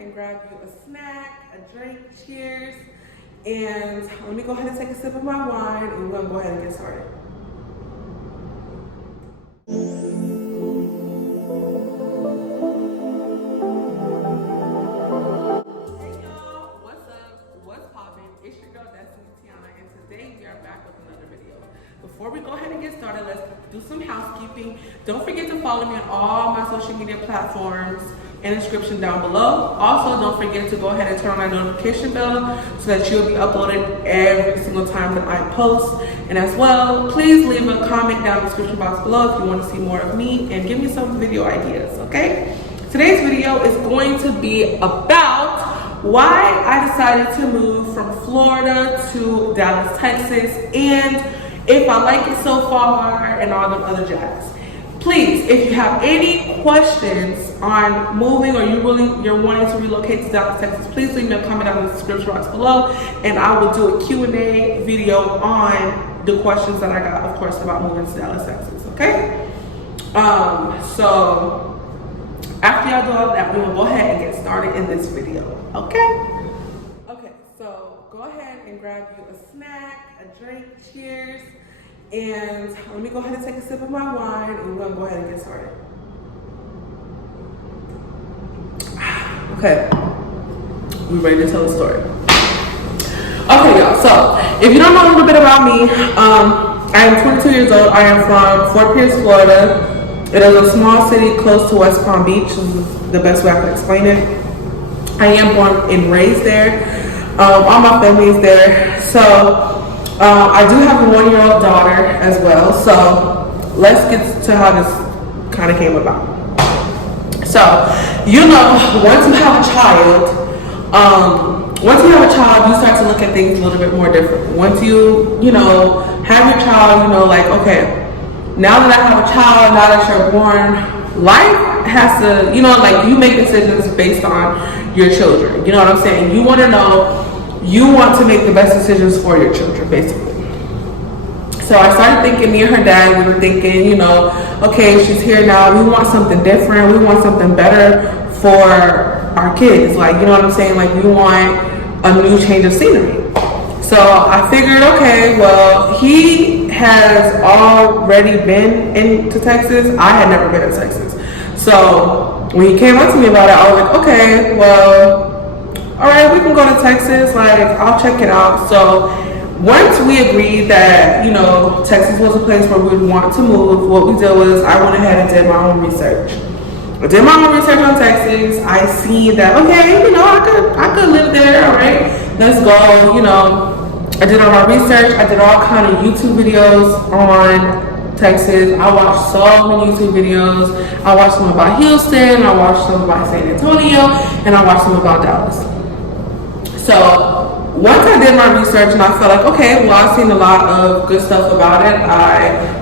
and grab you a snack, a drink, cheers, and let me go ahead and take a sip of my wine and we're gonna go ahead and get started. Hey y'all, what's up? What's poppin'? It's your girl Destiny Tiana, and today we are back with another video. Before we go ahead and get started, let's do some housekeeping. Don't forget to follow me on all my social media platforms in the description down below. Also, don't forget to go ahead and turn on that notification bell so that you'll be uploaded every single time that I post. And as well, please leave a comment down in the description box below if you want to see more of me and give me some video ideas, okay? Today's video is going to be about why I decided to move from Florida to Dallas, Texas, and if I like it so far and all the other jazz. Please, if you have any questions on moving or you're wanting to relocate to Dallas, Texas, please leave me a comment down in the description box below and I will do a Q&A video on the questions that I got, of course, about moving to Dallas, Texas, okay? So after y'all do all that, we will go ahead and get started in this video, okay? Okay, so go ahead and grab you a snack, a drink, cheers, and let me go ahead and take a sip of my wine and we're gonna go ahead and get started. Okay, we ready to tell the story. Okay, y'all, so if you don't know a little bit about me, I am 22 years old. I am from Fort Pierce, Florida. It is a small city close to West Palm Beach. This is the best way I can explain it. I am born and raised there. All my family is there. So I do have a 1-year-old daughter as well. So let's get to how this kind of came about. So, you know, once you have a child, you start to look at things a little bit more different. Once you know, have your child, you know, like, okay, now that I have a child, now that you're born, life has to, you know, like you make decisions based on your children. You know what I'm saying? You want to know, you want to make the best decisions for your children, basically. So I started thinking, me and her dad, we were thinking, you know, okay, she's here now. We want something different. We want something better for our kids. Like, you know what I'm saying? Like, we want a new change of scenery. So I figured, okay, well, he has already been into Texas. I had never been to Texas. So when he came up to me about it, I was like, okay, well, all right, we can go to Texas. Like, I'll check it out. So once we agreed that, you know, Texas was a place where we would want to move, what we did was I went ahead and did my own research. I did my own research on Texas. I see that, okay, you know, I could live there, all right, let's go, you know. I did all my research. I did all kind of YouTube videos on Texas. I watched so many YouTube videos. I watched some about Houston, I watched some about San Antonio, and I watched some about Dallas. So once I did my research and I felt like, okay, well, I've seen a lot of good stuff about it.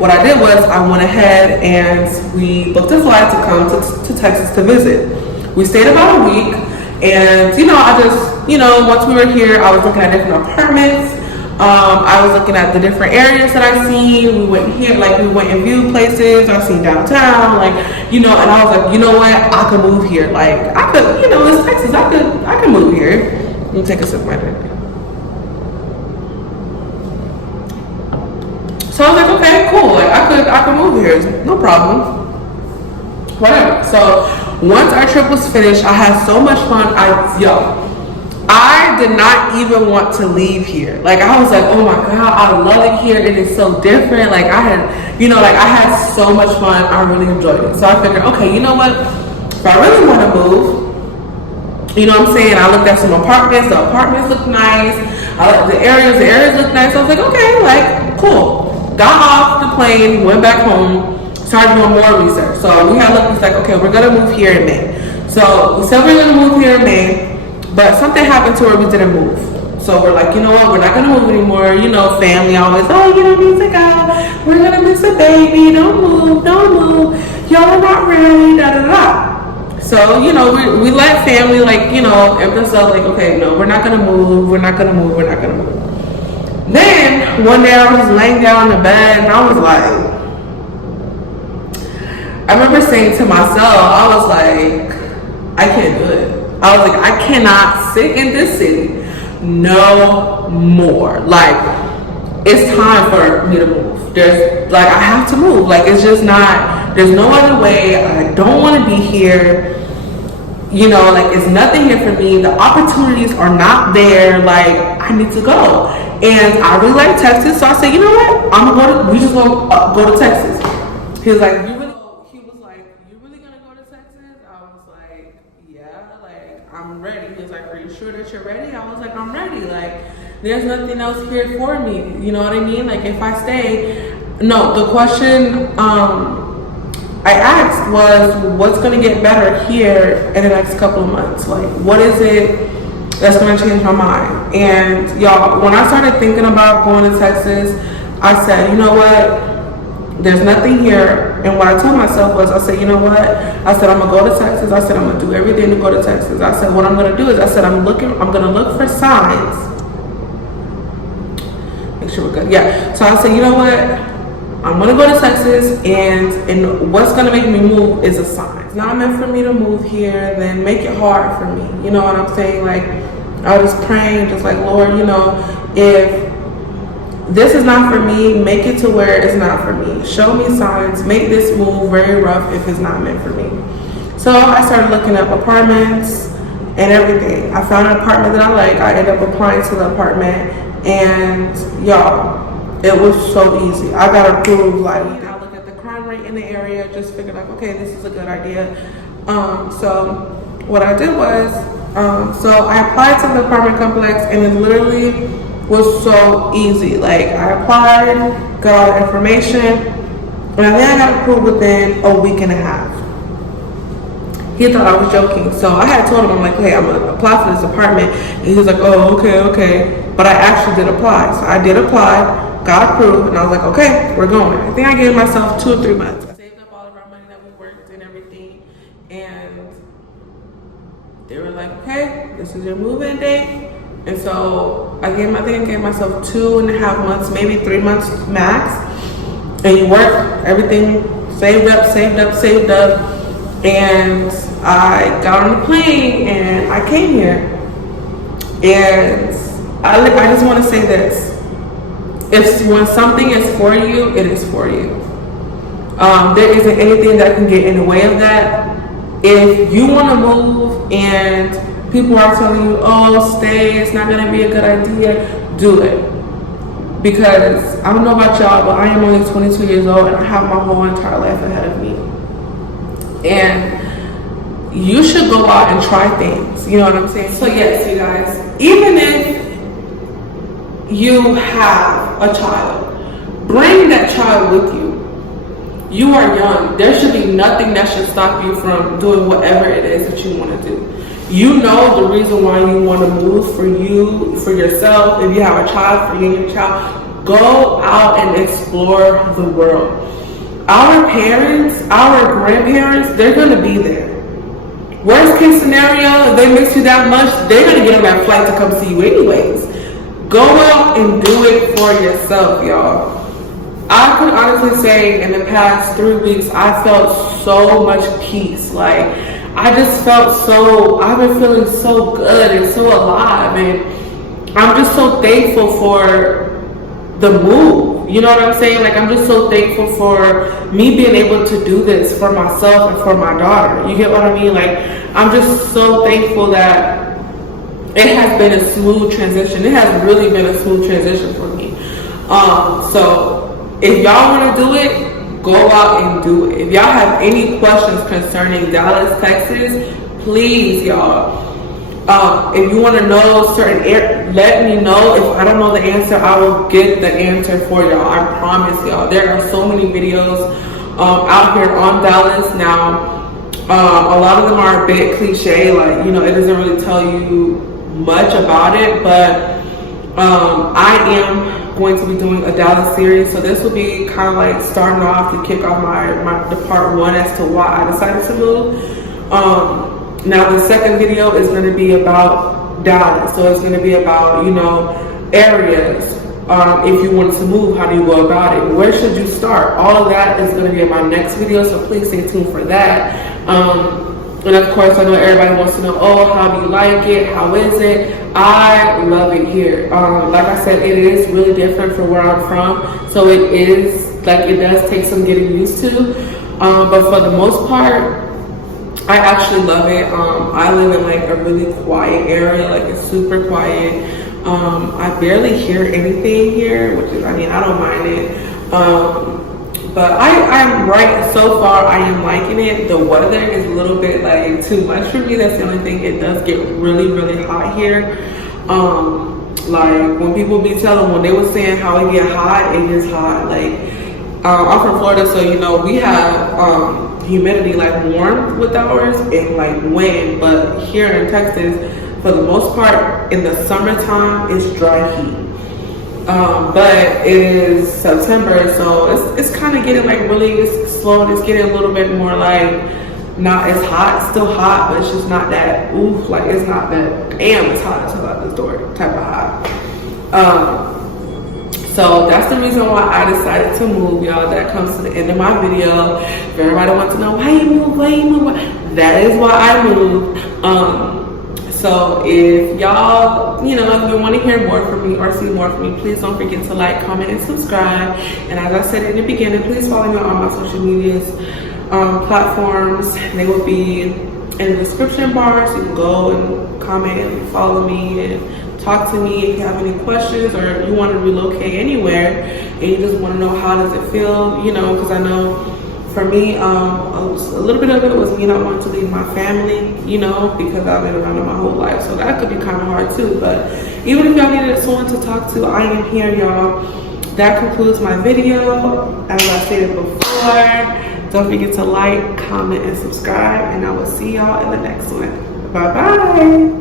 What I did was I went ahead and we booked a flight to come to Texas to visit. We stayed about a week, and you know, I just, you know, once we were here, I was looking at different apartments. I was looking at the different areas that I've seen. We went here, like we went and viewed places. I've seen downtown, like, you know, and I was like, you know what, I could move here. Like, I could, you know, it's Texas. I could move here. Let me take a sip of my drink. So I was like, okay, cool. Like, I could move here. No problem. Whatever. So once our trip was finished, I had so much fun. I did not even want to leave here. Like, I was like, oh my God, I love it here. It is so different. Like, I had, you know, like I had so much fun. I really enjoyed it. So I figured, okay, you know what? If I really want to move, you know what I'm saying? I looked at some apartments. The apartments looked nice. The areas looked nice. I was like, okay, like, cool. Got off the plane, went back home, started doing more research. So we had looked, it's like, okay, we're going to move here in May. So we said we're going to move here in May. But something happened to where we didn't move. So we're like, you know what, we're not gonna move anymore. You know, family always, oh, you don't need to go. We're gonna miss a baby. Don't move. Y'all are not ready, da da da. So, you know, we let family, like, you know, emphasize, like, okay, no, we're not gonna move. Then one day I was laying down in the bed and I was like, I remember saying to myself, I was like, I can't do it. I was like, I cannot sit in this city no more. Like, it's time for me to move. There's like, I have to move. Like, it's just not, there's no other way. I don't want to be here. You know, like, it's nothing here for me. The opportunities are not there. Like, I need to go. And I really like Texas, so I said, you know what? We just gonna go to Texas. He was like, you really gonna go to Texas? I was like, yeah, like, I'm ready. He was like, are you sure that you're ready? I was like, I'm ready. Like, there's nothing else here for me. You know what I mean? Like, if I stay, no, the question, I asked was, what's going to get better here in the next couple of months? Like, what is it that's going to change my mind? And y'all, when I started thinking about going to Texas, I said, you know what? There's nothing here. And what I told myself was, I said, you know what? I said, I'm going to go to Texas. I said, I'm going to do everything to go to Texas. I said, what I'm going to do is, I said, I'm going to look for signs. Make sure we're good. Yeah. So I said, you know what? I'm gonna go to Texas, and what's gonna make me move is a sign. It's not meant for me to move here, then make it hard for me. You know what I'm saying? Like, I was praying, just like, Lord, you know, if this is not for me, make it to where it's not for me. Show me signs, make this move very rough if it's not meant for me. So I started looking up apartments and everything. I found an apartment that I like. I ended up applying to the apartment, and y'all, it was so easy. I got approved. Like, I looked at the crime rate in the area, just figured like, okay, this is a good idea. So what I did was, so I applied to the apartment complex, and it literally was so easy. Like, I applied, got all the information, and then I got approved within a week and a half. He thought I was joking. So I had told him, I'm like, hey, I'm gonna apply for this apartment. And he was like, oh, okay. But I actually did apply. So I did apply, got approved, and I was like, okay, we're going. I think I gave myself 2 or 3 months. I saved up all of our money that we worked and everything, and they were like, okay, this is your move-in date. And so I think I gave myself 2.5 months, maybe 3 months max. And you work, everything saved up, and I got on the plane and I came here. And I just want to say this. When something is for you, it is for you. There isn't anything that can get in the way of that. If you want to move and people are telling you, oh, stay, it's not going to be a good idea, do it. Because I don't know about y'all, but I am only 22 years old and I have my whole entire life ahead of me. And you should go out and try things. You know what I'm saying? So yes, you guys, even if you have a child, bring that child with you. You are young. There should be nothing that should stop you from doing whatever it is that you want to do. You know the reason why you want to move, for you, for yourself. If you have a child, for you and your child, go out and explore the world. Our parents, our grandparents, they're going to be there. Worst case scenario, if they miss you that much, they're going to get on that flight to come see you anyways. Go out and do it for yourself, y'all. I could honestly say in the past 3 weeks, I felt so much peace. Like, I just felt I've been feeling so good and so alive. And I'm just so thankful for the move. You know what I'm saying? Like, I'm just so thankful for me being able to do this for myself and for my daughter. You get what I mean? Like, I'm just so thankful that it has been a smooth transition. It has really been a smooth transition for me. So if y'all want to do it, go out and do it. If y'all have any questions concerning Dallas, Texas, please, y'all. If you want to know certain let me know. If I don't know the answer, I will get the answer for y'all. I promise y'all. There are so many videos out here on Dallas now. A lot of them are a bit cliche, like, you know, it doesn't really tell you much about it, but I am going to be doing a Dallas series, so this will be kind of like starting off to kick off the part 1 as to why I decided to move. Now the second video is going to be about Dallas, so it's going to be about, you know, areas. If you want to move, how do you go about it? Where should you start? All of that is going to be in my next video, so please stay tuned for that. And of course, I know everybody wants to know, oh, how do you like it? How is it? I love it here. Like I said, it is really different from where I'm from. So it is, like, it does take some getting used to. But for the most part, I actually love it. I live in like a really quiet area, like it's super quiet. I barely hear anything here, which is, I mean, I don't mind it. But I'm right, so far I am liking it. The weather is a little bit like too much for me. That's the only thing. It does get really, really hot here. Like when people be telling, when they were saying how it get hot, it gets hot. Like I'm from Florida, so you know we have humidity, like warm with ours and like wind. But here in Texas, for the most part, in the summertime, it's dry heat. But it is September, so it's kind of getting like really, it's slow. It's getting a little bit more like, not as hot, it's still hot, but it's just not that, oof, like it's not that, damn, it's hot until out this door type of hot. So that's the reason why I decided to move, y'all. That comes to the end of my video. If everybody wants to know why you move, that is why I moved. So if y'all, you know, if you want to hear more from me or see more from me, please don't forget to like, comment, and subscribe. And as I said in the beginning, please follow me on all my social medias platforms. They will be in the description bar, so you can go and comment and follow me and talk to me if you have any questions, or you want to relocate anywhere and you just want to know how does it feel, you know, because I know for me, a little bit of it was me not wanting to leave my family, you know, because I've been around them my whole life. So that could be kind of hard too. But even if y'all needed someone to talk to, I am here, y'all. That concludes my video. As I stated before, don't forget to like, comment, and subscribe. And I will see y'all in the next one. Bye-bye.